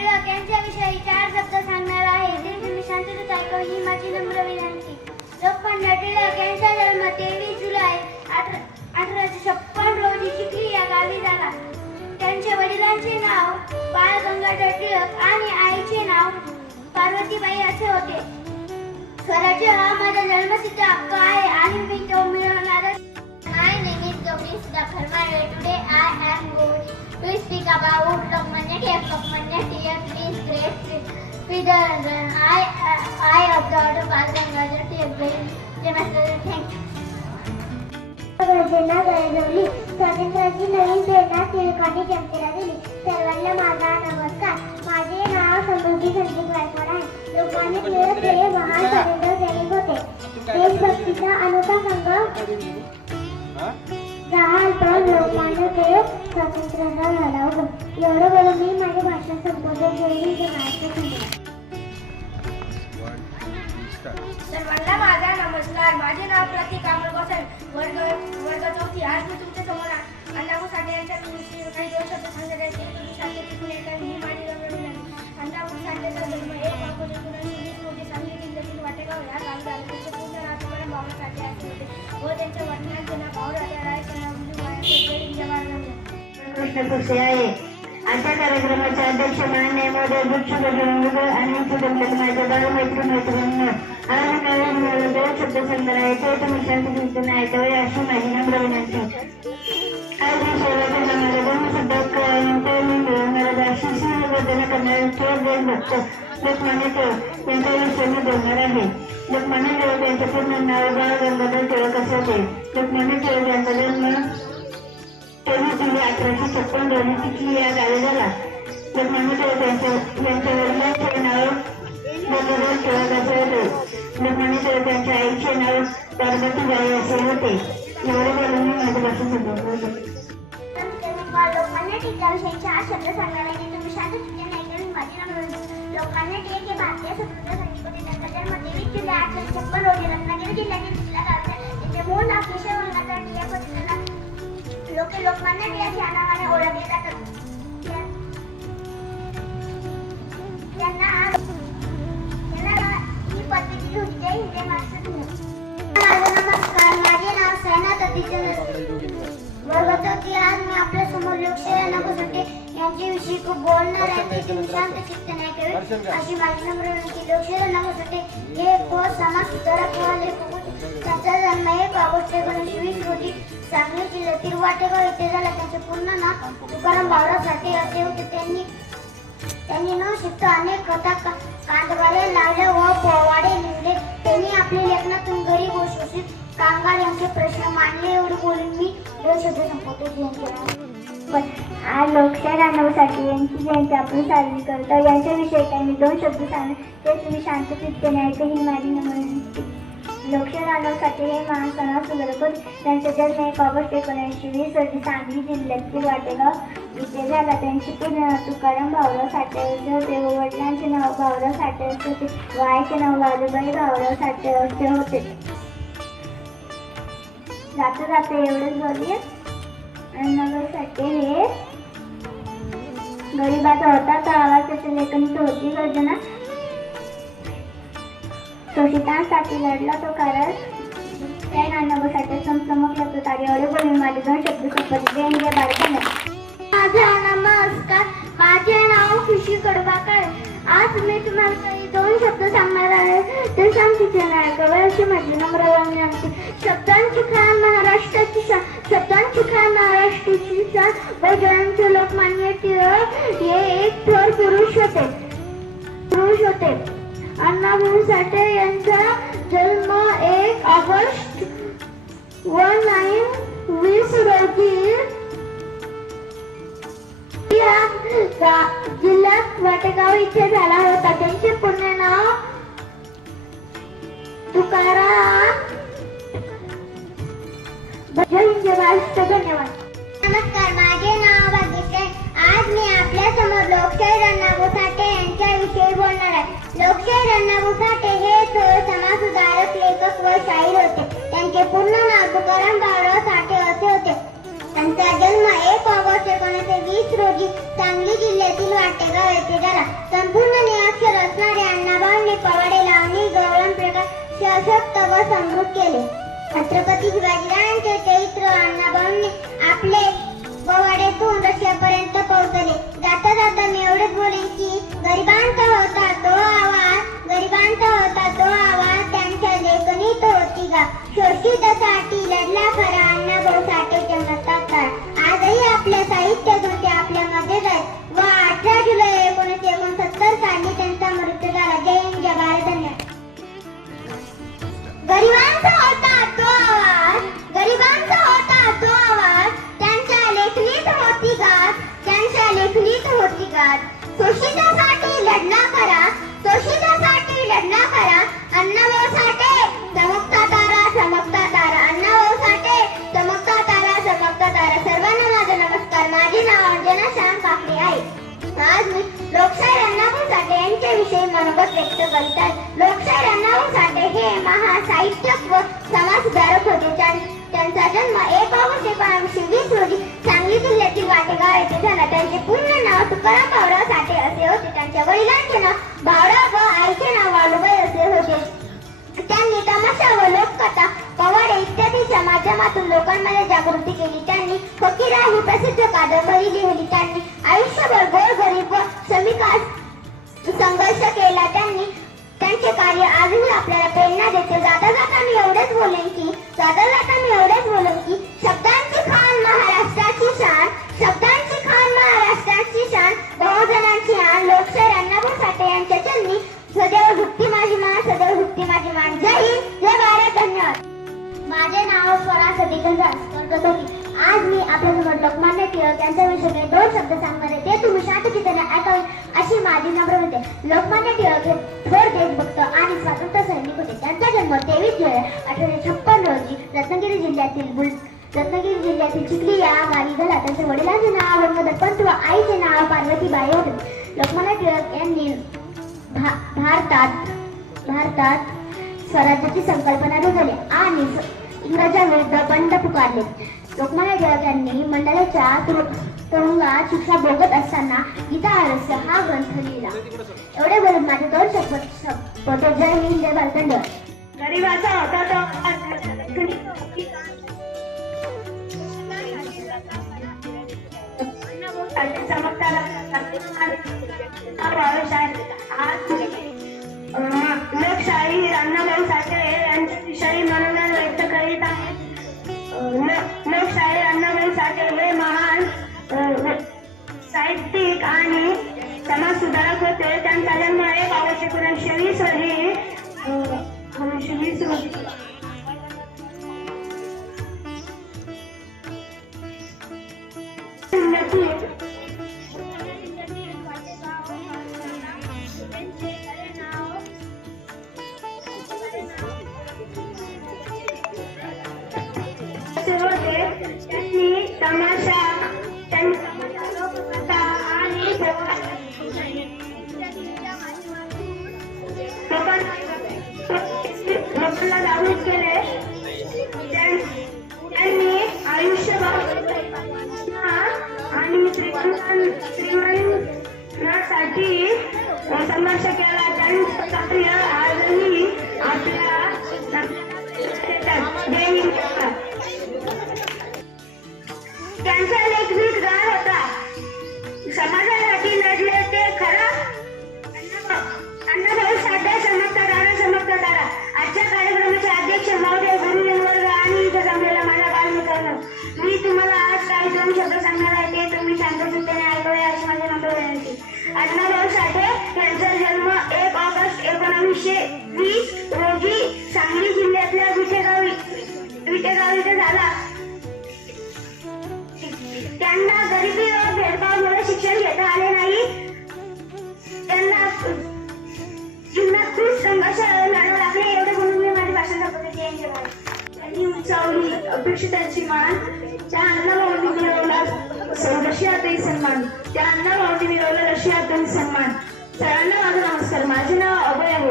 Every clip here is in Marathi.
टिळक यांच्याविषयी 4 शब्द सांगणार आहे. ते तुम्ही शांततेत ऐकावे ही माझी नम्र विनंती. लोकमान्य टिळक यांचा जन्म 23 जुलै 1856 रोजी चिखली या गावी झाला. त्यांच्या वडिलांचे नाव बाळ गंगाधर टिळक आणि आईचे नाव पार्वतीबाई असे होते. स्वराज्य हा माझा जन्मसिद्ध हक्क आहे आणि मी तो मिळवणारच. My name is Gauri Sudhakar Mare. Today I am going to speak about Lokmanya Tilak means great freedom. I observed Bal Gangadhar Tilak very famous. Thank you. गर्जना गळजवली, स्वातंत्र्याची नवीन प्रेरणा टिळकांनी जनतेला दिली. सर्वांना माझा नमस्कार. माझे नाव समृद्धी संदीप गायकवाड आहे. लोकमान्य टिळक हे महान स्वातंत्र्य सैनिक होते. देशभक्तीचा अनोखा संघ पण लोकमान्य टिळक स्वातंत्र्याचा झाला होता. एवढं बोलून मी माझे भाषण संपवतो. सर्वांना माझा नमस्कार. माझे नाव प्रतीक अमर गोसावी, वर्ग 4. आज मी तुमच्या समोर अण्णाभाऊ साठे यांच्या काही 2 शब्द सांगणार आहे. तुम्ही शांततेतून ऐकावे ही माझी नम्र विनंती. अण्णाभाऊ साठेचा जन्म 1 ऑक्टोबर 1919 रोजी सांगली जिल्ह्यातील वाटेगाव या गावी झाला. त्यांचे पूर्ण नाव तुकाराम भाऊराव साठे असे होते व त्यांच्या वडिलांचे नाव भाऊराव रायाचे नाव कृष्ण खुसे आहे. आजच्या कार्यक्रमाचे अध्यक्ष माननीय मोदी आणि माझ्या बाळमैत्रिणींनो, आज काही मला 2 शब्द सांगणार आहे. ते तुम्ही शांततेतून ऐकावे अशी माझी नम्र विनंती. आज मी शेवटच्या माझ्या 2 शब्द मला शिक्षण करणारे थोर देशभक्त लोकमान्य टिळक यांच्याविषयी मी बोलणार आहे. लोकमान्य टिळक यांचे पूर्ण नाव बाळ गंगाधर टिळक असे होते. लोकमान्य टिळक यांचा जन्म 23 जुलै 1856 रोजी चिखली या गावी झाला. लोकमान्य टिळक यांच्या वडिलांचे नाव गंगाधर टिळक असे होते. लोकमान्य टिळक यांच्या आईचे नाव पार्वतीबाई असे होते. एवढे बोलून मी माझ्या भाषण संपवतो. लोकमान्य टिळकाविषयी 4 शब्द सांगणार आहे. तुम्ही शांततेने ऐकावे ही माझी नम्र विनंती. लोकमान्य टिळक हे भारतीय स्वातंत्र्य सैनिक होते. त्यांचा जन्म 23 जुलै 1856 रोजी रत्नागिरी जिल्ह्यातील चिखला गावी झाला. त्यांचे मूळ नाव केशव गंगाधर टिळक होते. लोकमान्य टिळक या नावाने ओळखले जातात. त्यांना ही पदवी दिली होती. जय हिंद, जय महाराष्ट्र. नमस्कार. माझे नाव सैना वर्ग 4. आज मी आपल्या समोर लोकशाही अण्णाभाऊ साठे यांच्याविषयी खूप बोलणार आहे. ते तुम्ही शांत चित्ताने ऐकावे अशी माझी नम्र विनंती. लोकशाही अण्णाभाऊ साठे हे समाज सुधारक व लेखक होते. त्यांचा जन्म 1 ऑगस्ट 1920 रोजी सांगली जिल्ह्यातील वाटेगाव येथे झाला. त्यांचे पूर्ण नाव तुकाराम भाऊराव साठे असे होते. त्यांनी न शिकता अनेक कथा कादंबऱ्या लावल्या व पोवाडे लिहिले. त्यांनी आपल्या लेखनातून गरीब व शोषित कामगार यांचे प्रश्न मांडले. एवढे बोलून मी 2 शब्द संपवतो. आज लोकशाही अण्णाभाऊ साठे यांची जयंती आपण साजरी करतो. यांच्याविषयी त्यांनी 2 शब्द सांगले. ते तुम्ही शांतचित्ताने ऐका ही माझी नम्र विनंती. लोकशाही अण्णाभाऊ साठे हे महान समाज सुधारक होते. त्यांचा जन्म 1 ऑगस्ट 1920 रोजी सांगली जिल्ह्यातील वाटेगाव इथे झाला. त्यांचे पूर्ण नाव तुकाराम भाऊराव साठे असे होते व वडिलांचे नाव भाऊराव साठे असे होते व आईचे नाव वालुबाई भाऊराव साठे असे होते. जाता एवढेच बोलूया. अण्णाभाऊ साठे हे गरिबाचा होता. तर आवाजाच्या लेखनीच होती. गर्जना शोषितांसाठी लढला तो कारण त्या अण्णाभाऊ साठे संप्रमुख कार्य. एवढे बोलून माझे 2 शब्द संपवले. जय हिंद, भारत. माझा नमस्कार. माझे नाव खुशी कडबाकर. आज मी तुम्हाला काही 2 शब्द सांगणार आहे. ते शांततेने ऐकावे अशी माझी नम्र विनंती. शब्दांची खाण महाराष्ट्राची शान, शब्दांची खाण महाराष्ट्राची शान व जयंती. लोकमान्य टिळक हे एक थोर पुरुष होते. अण्णाभाऊ साठे यांचा जन्म 1 ऑगस्ट 1920 रोजी जिल्ह्यात वाटेगाव इथे झाला होता. त्यांचे पूर्ण नाव तुकाराम. जय हिंद, जय महाराष्ट्र. धन्यवाद. नमस्कार. माझे नाव भाग्यश्री. आज मी आपल्या समोर लोकशाही अण्णाभाऊ साठे यांच्याविषयी बोलणार आहे. लोकशाही अण्णाभाऊ साठे हे समाज सुधारक, लेखक व शाहीर होते. त्यांचे पूर्ण नाव तुकाराम भाऊराव साठे असे होते. त्यांचा जन्म 1 ऑगस्ट 1920 रोजी सांगली जिल्ह्यातील वाटेगाव येथे झाला. अशक्त व समृद्ध केले. छत्रपती शिवाजीराजांचे चरित्र अण्णाभाऊंनी आपले पोवाड्यातून रशियापर्यंत पोहोचले. जाता जाता मी एवढेच बोलेन की गरिबांचा होता तो आवाज त्यांच्या लेखनीत होती गा. शोषितासाठी लढला खरा अण्णाभाऊ साठे चमत्कार. आजही आपल्या साहित्यातून ते आपल्या मध्ये आहेत व 18 जुलै 1969 साली त्यांचा मृत्यू झाला. जय हिंद, जय भारत, धन्यवाद. गरिबांचा होता तो आवाज त्यांच्या लेखनीत होती गात. शोषितासाठी लढला खरा अण्णाभाऊ साठे चमकता तारा अण्णाभाऊ साठे चमकता तारा. सर्वांना माझा नमस्कार. माझे नाव अंजना श्याम काकडे आहे. आज मी लोकशाहीर अण्णाभाऊ साठे यांच्याविषयी मनोगत व्यक्त करीत आहे. लोकशाहीर अण्णाभाऊ साठे हे महासाहित्यक व समाजसुधारक होते. त्यांचा जन्म 1 ऑगस्ट 1920 रोजी सांगली जिल्ह्यातील वाटेगाव येथे झाला. त्यांचे पूर्ण नाव तुकाराम भाऊराव साठे असे होते. त्यांच्या वडिलांचे नाव भाऊराव व आईचे नाव वालुबाई असे होते. त्यांनी तमाशा व लोककथा, पोवाडे इत्यादीच्या माध्यमातून लोकांमध्ये जागृती केली. त्यांनी फकीरा ही प्रसिद्ध कादंबरी लिहिली. त्यांनी आयुष्यभर गोरगरीब व श्रमिकास संघर्ष केला. त्यांचे कार्य आजही आपल्याला प्रेरणा देते. जाता जाता मी एवढेच बोलेन की शब्दांची खान महाराष्ट्राची शान बहुजनांची आण. लोकशाहीर अण्णाभाऊ साठे यांच्या चरणी सदैव झुकती माझी मान. जय हिंद, जय भारत, धन्यवाद. माझे नाव स्वरा सतीचंद वर्ग 2. आज मी आपल्यासमोर लोकमान्य टिळक यांच्याविषयी 2 शब्द सांगणार आहे. ते तुम्ही शांतचित्ताने ऐकावे अशी माझी नम्र विनंती. लोकमान्य टिळक हे थोर देशभक्त आणि स्वातंत्र्य सैनिक होते. त्यांचा जन्म 23 जुलै 1856 रोजी रत्नागिरी जिल्ह्यातील चिखली या गावी झाला. त्यांच्या वडिलांचे नाव गंगाधर पंत व आईचे नाव पार्वतीबाई होते. लोकमान्य टिळक यांनी भारतात स्वराज्याची संकल्पना रुजवली आणि इंग्रजांविरुद्ध बंड पुकारले. लोकमान्य टिळक यांनी मंडळाच्या तुरुंगात शिक्षा भोगत असताना गीता रहस्य हा ग्रंथ लिहिला. एवढे बोलून माझे 2 शब्द. जय हिंद, जय भारत, धन्यवाद. गरिबाचा होता तो लोकशाहीर अण्णाभाऊ साठे यांच्याविषयी मनोगत व्यक्त करीत आहे. लोकशाहीर अण्णाभाऊ साठे हे महान साहित्यिक आणि समाजसुधारक होते. त्यांचा जन्म 1 ऑगस्ट 1920 रोजी त्यांनी तमाशा लोककथा आणि लोकांना जागृत केले. त्यांनी आयुष्यभर आणि श्रीमंतांसाठी संघर्ष केला. त्यांचं कार्य आजही आपल्या त्यांचा लेखनिक गाय होता. समाजासाठी लढले ते खरं अण्णाभाऊ साठे चमकता तारा. आजच्या कार्यक्रमाचे अध्यक्ष महोदय, गुरुजन वर्ग आणि इथे जमलेला माझा बालमित्रांनो, मी तुम्हाला आज काही 2 शब्द सांगणार आहे. ते तुम्ही शांतचित्ताने ऐकावे अशी माझी नम्र विनंती. अण्णाभाऊ साठे यांचा जन्म 1 ऑगस्ट 1920 रोजी सांगली जिल्ह्यातल्या विटेगाव इथे झाला. त्यांना गरिबी व भेदभावामुळे शिक्षण घेता आले नाही. त्यांना जीवनात खूप संघर्ष लढावे लागले. एवढे म्हणून मी माझी भाषण दाखवते. त्यांनी उंचावली अपेक्षितांची मान. त्या अण्णाभाऊंनी मिळवला रशियातही सन्मान. सर्वांना माझा नमस्कार. माझे नाव अभय आहे.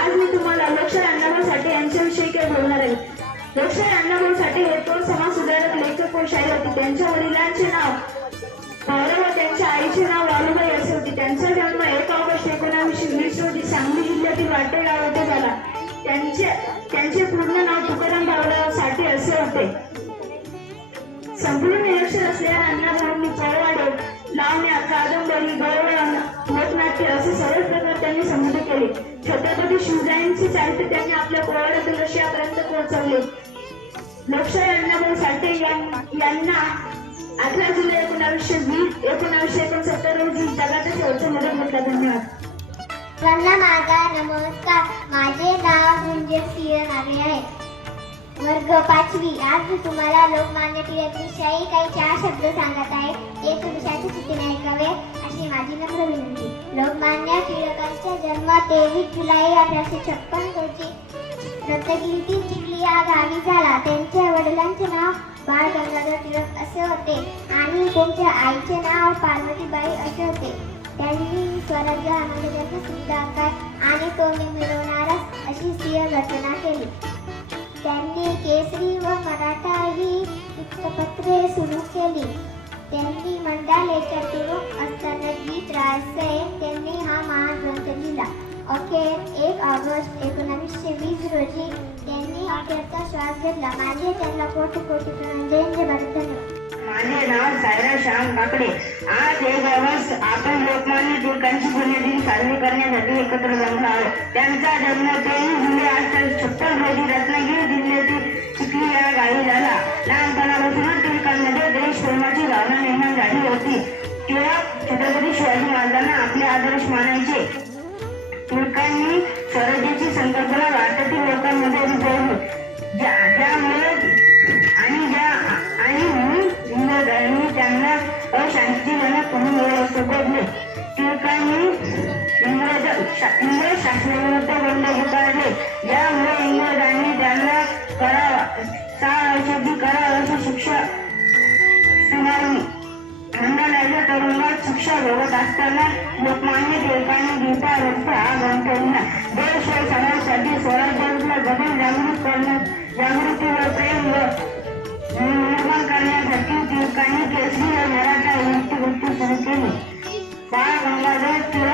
आज मी तुम्हाला लोकशाहीर अण्णाभाऊ साठे यांच्याविषयी काही बोलणार आहे. लोकशाहीर अण्णाभाऊ साठे हे थोर समाजसुधारक, लेखक व शाहीर होते. त्यांच्या वडिलांचे नाव भाऊराव व त्यांच्या आईचे नाव वालुबाई असे होते. त्यांचा जन्म 1 ऑगस्ट 1920 रोजी सांगली जिल्ह्यातील वाटेगाव येथे झाला. त्यांचे पूर्ण नाव तुकाराम बाळूराव साठे असे होते. संपूर्ण निरक्षर असलेल्या अण्णाभाऊंनी पोवाडे, लावण्या, कादंबरी, गवळण, लोकनाट्य असे सर्व प्रकार त्यांनी समृद्ध केले. छत्रपती शिवरायांचे साहित्य त्यांनी आपल्या पोवाड्यातून रशियापर्यंत पोहोचवले. लोकशाही अण्णाभाऊ साठे यांना 18 जुलै 1969 रोजी जगाचा शेवटचा निरोप घेतला. धन्यवाद. सर्वांना माझा नमस्कार. माझे नाव गुंजन सिंह नावे आहे. वर्ग 5वी. आज मी तुम्हाला लोकमान्य टिळकांविषयी काही 4 शब्द सांगत आहे. ते तुम्ही शांतचित्ताने ऐकावे अशी माझी नम्र विनंती. लोकमान्य टिळकांचा जन्म 23 जुलै 1856 रोजी रत्नागिरीतील चिखली या गावी झाला. त्यांच्या वडिलांचे नाव बाळ गंगाधर टिळक असे होते आणि त्यांच्या आईचे नाव पार्वतीबाई असे होते. त्यांनी स्वराज्य आनंदगर्भ सुधारकार आणि तोंडी मिळवणारा अशी स्त्रीय रचना केली. त्यांनी केसरी व मराठा ही वृत्तपत्रे सुरू केली. त्यांनी मंडालेच्या तुरुंग असताना गीत राहस्य त्यांनी हा महान ग्रंथ लिहिला. अखेर 1 ऑगस्ट 1920 रोजी त्यांनी अखेरचा श्वास घेतला. माझे त्यांना कोटी कोटी प्रणाम. जय हिंद. धन्यवाद. माझे नाव सायरा श्याम काकडे. आज 1 ऑगस्ट आपण लोकमान्य टिळकांची पुण्यतिथी साजरी करण्यासाठी एकत्र जमलो आहोत. त्यांचा जन्म 23 जुलै 1856 रोजी रत्नागिरी जिल्ह्यातील चिखली या गावी झाला. लहानपणापासूनच टिळकांमध्ये देशप्रेमाची भावना निर्माण झाली होती. टिळक छत्रपती शिवाजी महाराजांना आपले आदर्श मानायचे. टिळकांनी स्वराज्याची संकल्पना भारतातील लोकांमध्ये रुजवली. इंग्रजांनी त्यांना अशांतीची मनात कमी सोबतले. टिळकांनी इंग्रज शासनाविरुद्ध बंड पुकारले. ज्यामुळे इंग्रजांनी त्यांना 6 वर्षाची कारावासाची शिक्षा सुनावली. मंडालेच्या तुरुंगात शिक्षा भोगत असताना लोकमान्य टिळकांनी गीता रस्ते हा ग्रंथ लिहिला. देश व समाजासाठी स्वराज्यातला बदल जागृती व प्रेम निर्माण करण्यासाठी टिळकांनी केसरी व मराठा वृत्तपत्रे सुरू केली. बाळ गंगाधर टिळक